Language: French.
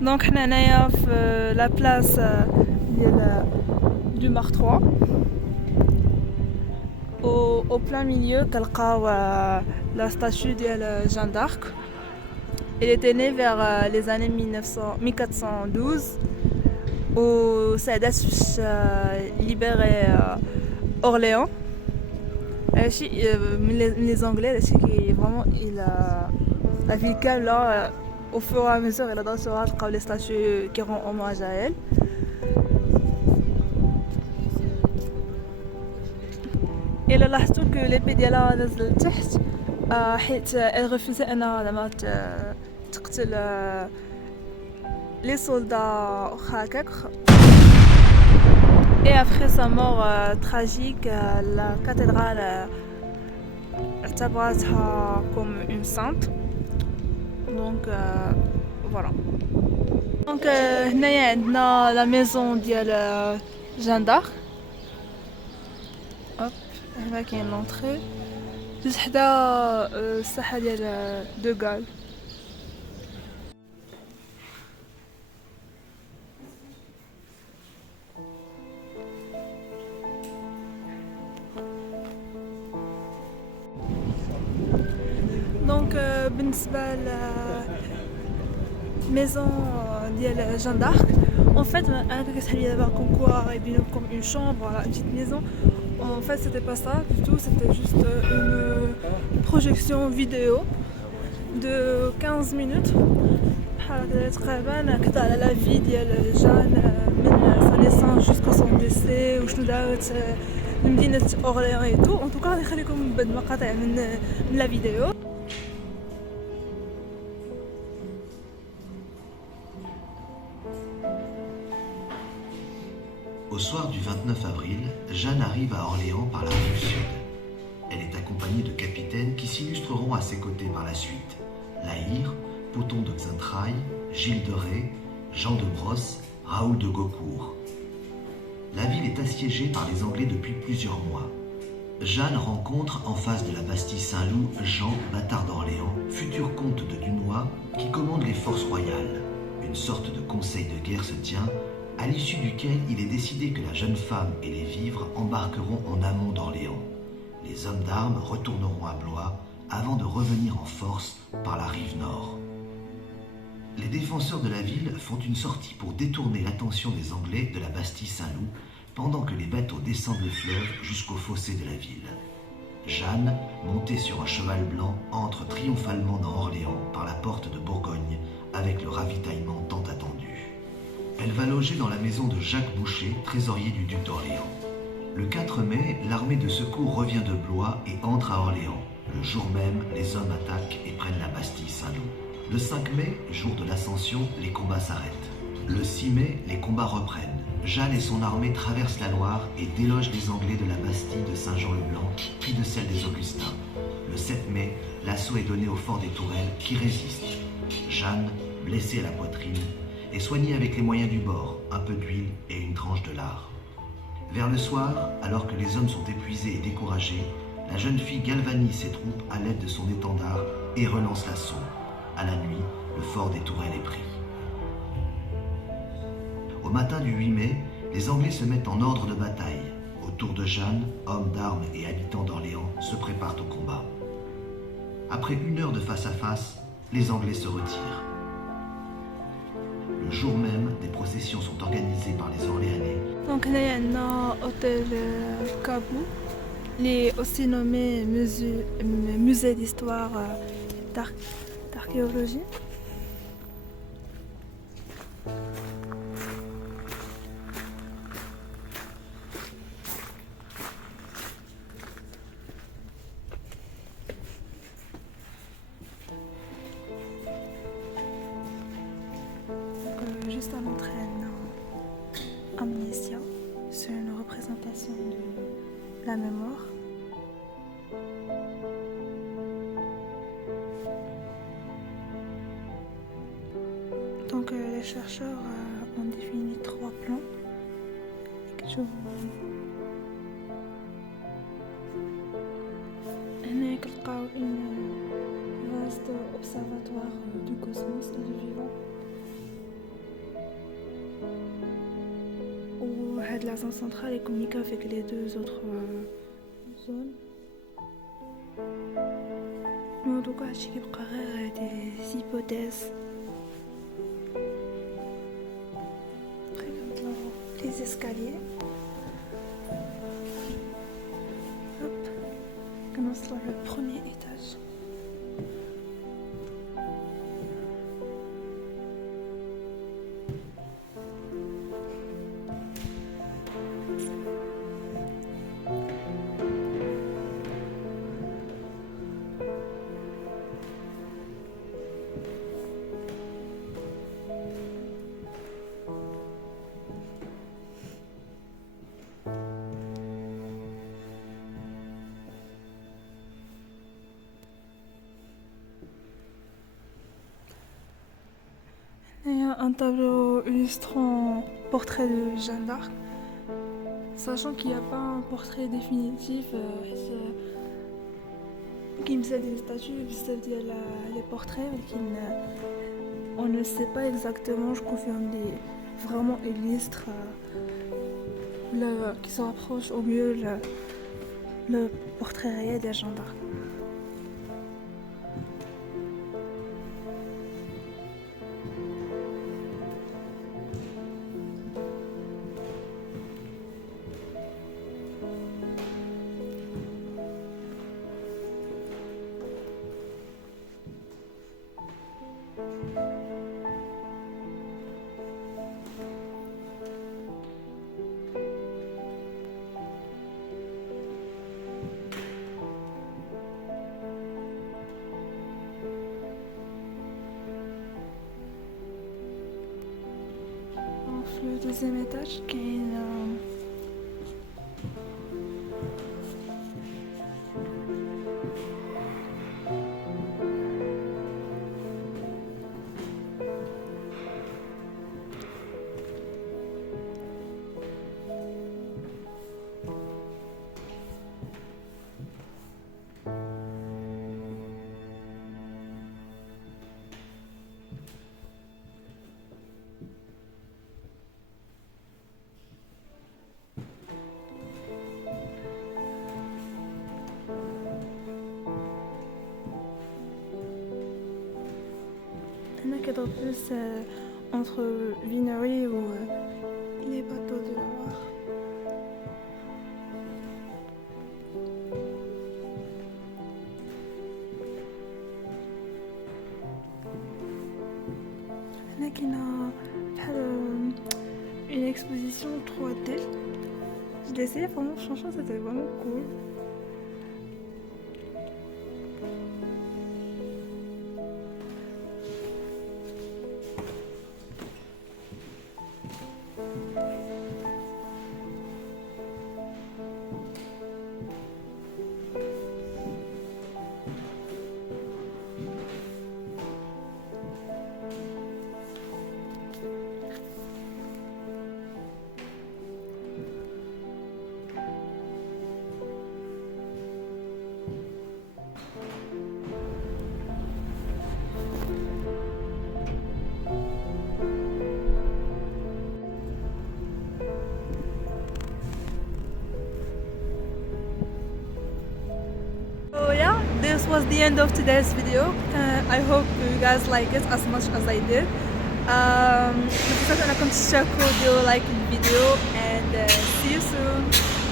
Donc حنايا في la place ديال du Mar 3 au plein milieu كنلقاو la statue ديال Jeanne d'Arc. Elle était née vers les années 1412 où ساعدات باش libérer Orléans. هادشي من les Anglais هادشي كي vraiment la ville كاملة au fur et à mesure elle a تلقاو les statues qui rendent hommage à elle. إلا لاحظتو كو ليبي ديالها نازل لتحت حيت elle refusait انها زعما تقتل les soldats واخا هكاك. Et après sa mort tragique, la cathédrale اعتبرتها comme une sainte. Donc voilà. Donc هنايا عندنا la maison ديال Jeanne d'Arc. Hop, هنا كاين l'entrée. جوج حدا الساحة ديال دو غال. دونك بالنسبة ل maison ديال Jeanne d'Arc, en fait انا كتحل لي دابا comme quoi comme une chambre, voilà, une petite maison. En fait c'était pas ça du tout, c'était juste une projection vidéo de 15 minutes بحال تقريبا كدا على la vie ديال جان من sa naissance jusqu'à son décès وشنو دارت لمدينة أورليان et tout. En tout cas غادي نخليكم بعض المقاطع من la vidéo. Au soir du 29 avril, Jeanne arrive à Orléans par la rive sud. Elle est accompagnée de capitaines qui s'illustreront à ses côtés par la suite. La Hire, Pothon de Xaintrailles, Gilles de Rais, Jean de Brosse, Raoul de Gaucourt. La ville est assiégée par les Anglais depuis plusieurs mois. Jeanne rencontre en face de la Bastille Saint-Loup Jean, bâtard d'Orléans, futur comte de Dunois, qui commande les forces royales. Une sorte de conseil de guerre se tient, à l'issue duquel il est décidé que la jeune femme et les vivres embarqueront en amont d'Orléans. Les hommes d'armes retourneront à Blois avant de revenir en force par la rive nord. Les défenseurs de la ville font une sortie pour détourner l'attention des Anglais de la Bastille Saint-Loup pendant que les bateaux descendent le fleuve jusqu'au fossé de la ville. Jeanne, montée sur un cheval blanc, entre triomphalement dans Orléans par la porte de Bourgogne avec le ravitaillement tant attendu. Elle va loger dans la maison de Jacques Boucher, trésorier du duc d'Orléans. Le 4 mai, l'armée de secours revient de Blois et entre à Orléans. Le jour même, les hommes attaquent et prennent la Bastille Saint-Loup. Le 5 mai, jour de l'Ascension, les combats s'arrêtent. Le 6 mai, les combats reprennent. Jeanne et son armée traversent la Loire et délogent les Anglais de la Bastille de Saint-Jean-le-Blanc, puis de celle des Augustins. Le 7 mai, l'assaut est donné au fort des Tourelles, qui résiste. Jeanne, blessée à la poitrine, est soignée avec les moyens du bord, un peu d'huile et une tranche de lard. Vers le soir, alors que les hommes sont épuisés et découragés, la jeune fille galvanise ses troupes à l'aide de son étendard et relance l'assaut. À la nuit, le fort des Tourelles est pris. Au matin du 8 mai, les Anglais se mettent en ordre de bataille. Autour de Jeanne, hommes d'armes et habitants d'Orléans se préparent au combat. Après 1 heure de face à face, les Anglais se retirent. Le jour même, des processions sont organisées par les Orléanais. Donc là, il y a un hôtel Cabou, il est aussi nommé musée d'histoire d'archéologie. Juste à l'entrée, Amnésia, c'est une représentation de la mémoire. Donc les chercheurs ont défini 3 plans. هنا كنلقاو une... un vaste observatoire du cosmos et du vivant. Donc, juste à l'entrée, on a Amnésia. C'est une représentation de la mémoire. Donc les chercheurs ont défini 3 plans. Donc هنا كنلقاو une vaste observatoire du cosmos et du vivant. de la zone centrale et communiquer avec les deux autres zones. Mais en tout cas, je vais des hypothèses. Les escaliers. Hop. On commence dans le premier étage. Il y a un tableau illustrant portrait de Jeanne d'Arc, sachant qu'il n'y a pas un portrait définitif qui me sert des statues, c'est-à-dire les portraits, on ne sait pas exactement, je confirme, vraiment illustre qui se rapproche au mieux le portrait réel de Jeanne d'Arc. Le deuxième étage qui est cadre plus entre Vinery ou les bateaux de la Loire. Il y en a qui n'a pas une exposition 3D. Je l'ai essayé, vraiment, franchement, c'était vraiment cool. This was the end of today's video. I hope you guys like it as much as I did. Je vous souhaite un petit chapeau de like une vidéo and see you soon.